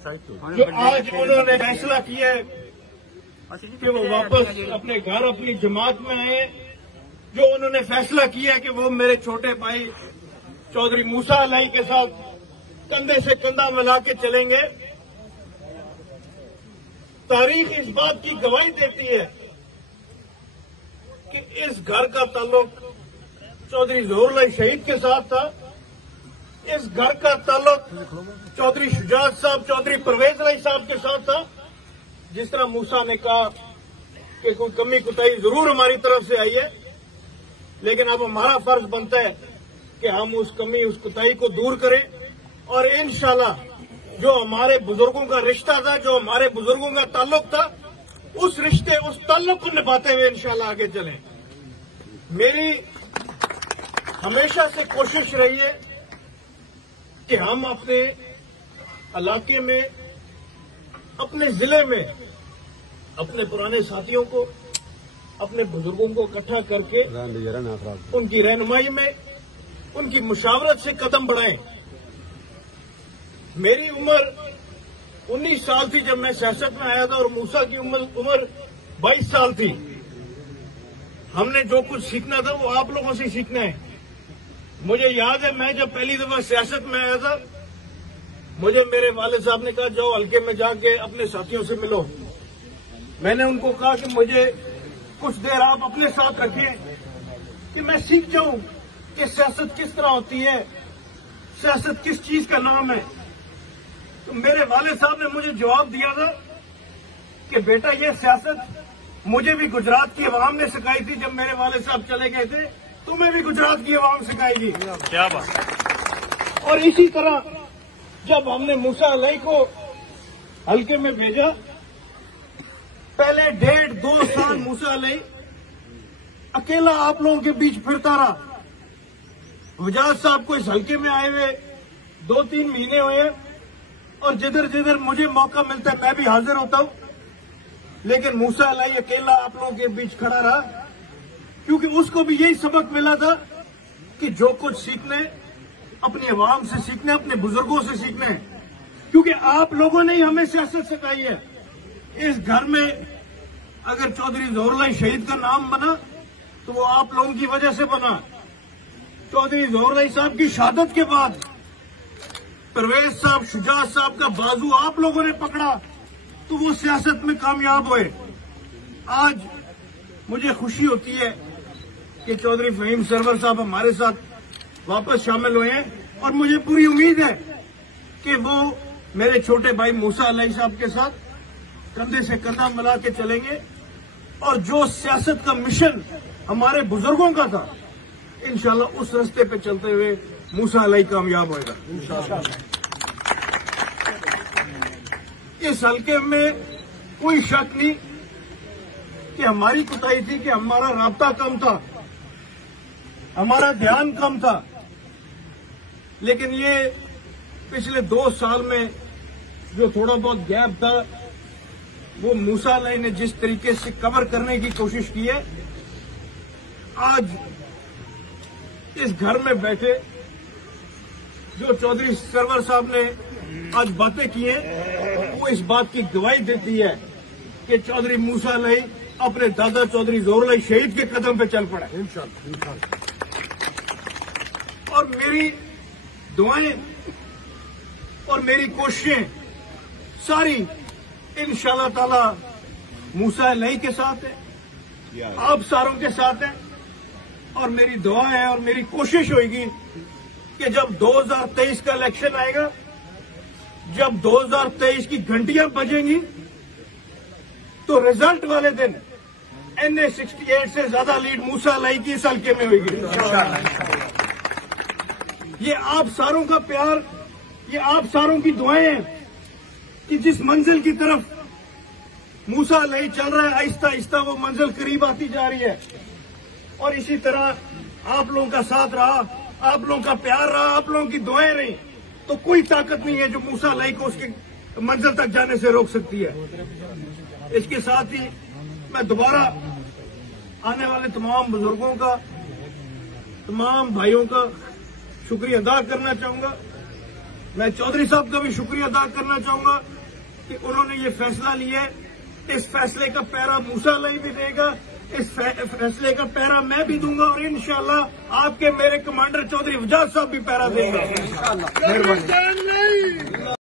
जो आज उन्होंने फैसला किया है कि वो वापस अपने घर अपनी जमात में आए, जो उन्होंने फैसला किया है कि वो मेरे छोटे भाई चौधरी मूसा अलाई के साथ कंधे से कंधा मिला के चलेंगे। तारीख इस बात की गवाही देती है कि इस घर का ताल्लुक चौधरी ज़हूर अलाई शहीद के साथ था। इस घर का ताल्लुक चौधरी शुजात साहब, चौधरी परवेज अलाई साहब के साथ था। जिस तरह मूसा ने कहा कि कोई कमी कुताही जरूर हमारी तरफ से आई है, लेकिन अब हमारा फर्ज बनता है कि हम उस कमी, उस कुताही को दूर करें और इंशाल्लाह जो हमारे बुजुर्गों का रिश्ता था, जो हमारे बुजुर्गों का ताल्लुक था, उस रिश्ते, उस ताल्लुक को निभाते हुए इंशाल्लाह आगे चलें। मेरी हमेशा से कोशिश रही है कि हम अपने इलाके में, अपने जिले में अपने पुराने साथियों को, अपने बुजुर्गों को इकट्ठा करके उनकी रहनुमाई में, उनकी मुशावरत से कदम बढ़ाएं। मेरी उम्र 19 साल थी जब मैं सियासत में आया था और मूसा की उम्र 22 साल थी। हमने जो कुछ सीखना था वो आप लोगों से सीखना है। मुझे याद है, मैं जब पहली दफा सियासत में आया था, मुझे मेरे वालिद साहब ने कहा जाओ हल्के में जाके अपने साथियों से मिलो। मैंने उनको कहा कि मुझे कुछ देर आप अपने साथ रखिए कि मैं सीख जाऊं कि सियासत किस तरह होती है, सियासत किस चीज का नाम है। तो मेरे वालिद साहब ने मुझे जवाब दिया था कि बेटा ये सियासत मुझे भी गुजरात की अवाम ने सिखाई थी। जब मेरे वालिद साहब चले गए थे, तुम्हें भी गुजरात की अवाम सिखाएगी। क्या बात। और इसी तरह जब हमने मूसा अलाई को हल्के में भेजा, पहले 1.5-2 साल मूसा अलाई अकेला आप लोगों के बीच फिरता रहा। वजाद साहब को इस हल्के में आए हुए 2-3 महीने हुए और जिधर जिधर मुझे मौका मिलता है मैं भी हाजिर होता हूं, लेकिन मूसा अलाई अकेला आप लोगों के बीच खड़ा रहा, क्योंकि उसको भी यही सबक मिला था कि जो कुछ सीखना है अपनी आवाम से सीखना है, अपने बुजुर्गों से सीखना है, क्योंकि आप लोगों ने ही हमें सियासत सिखाई है। इस घर में अगर चौधरी ज़हूर अलाई शहीद का नाम बना तो वो आप लोगों की वजह से बना। चौधरी ज़हूर अलाई साहब की शहादत के बाद परवेज साहब, शुजात साहब का बाजू आप लोगों ने पकड़ा तो वो सियासत में कामयाब हुए। आज मुझे खुशी होती है कि चौधरी फहीम सरवर साहब हमारे साथ वापस शामिल हुए हैं और मुझे पूरी उम्मीद है कि वो मेरे छोटे भाई मूसा अलाई साहब के साथ कंधे से कंधा मिला के चलेंगे और जो सियासत का मिशन हमारे बुजुर्गों का था, इंशाल्लाह उस रास्ते पे चलते हुए मूसा अलाई कामयाब होगा इंशाल्लाह। इस हल्के में कोई शक नहीं कि हमारी कुताही थी कि हमारा राब्ता कम था, हमारा ध्यान कम था, लेकिन ये पिछले 2 साल में जो थोड़ा बहुत गैप था वो मूसा अलाई ने जिस तरीके से कवर करने की कोशिश की है। आज इस घर में बैठे जो चौधरी सरवर साहब ने आज बातें की हैं, वो इस बात की गवाही देती है कि चौधरी मूसा अलाई अपने दादा चौधरी ज़हूर अलाई शहीद के कदम पे चल पड़ा इंशाअल्लाह। और मेरी दुआएं और मेरी कोशिशें सारी इंशाअल्लाह ताला मूसा अलाई के साथ है, आप सारों के साथ है। और मेरी दुआ है और मेरी कोशिश होगी कि जब 2023 का इलेक्शन आएगा, जब 2023 की घंटियां बजेंगी, तो रिजल्ट वाले दिन NA 68 से ज्यादा लीड मूसा अलाई की इस हल्के में होगी। ये आप सारों का प्यार, ये आप सारों की दुआएं हैं कि जिस मंजिल की तरफ मूसा अलाई चल रहा है, आहिस्ता आहिस्ता वो मंजिल करीब आती जा रही है। और इसी तरह आप लोगों का साथ रहा, आप लोगों का प्यार रहा, आप लोगों की दुआएं रही, तो कोई ताकत नहीं है जो मूसा अलाई को उसके मंजिल तक जाने से रोक सकती है। इसके साथ ही मैं दोबारा आने वाले तमाम बुजुर्गों का, तमाम भाइयों का शुक्रिया अदा करना चाहूंगा। मैं चौधरी साहब का भी शुक्रिया अदा करना चाहूंगा कि उन्होंने ये फैसला लिया है। इस फैसले का पैरा मूसा अलई भी देगा, इस फैसले का पैरा मैं भी दूंगा और इंशाल्लाह आपके मेरे कमांडर चौधरी वजाद साहब भी पैरा देंगे इंशाल्लाह।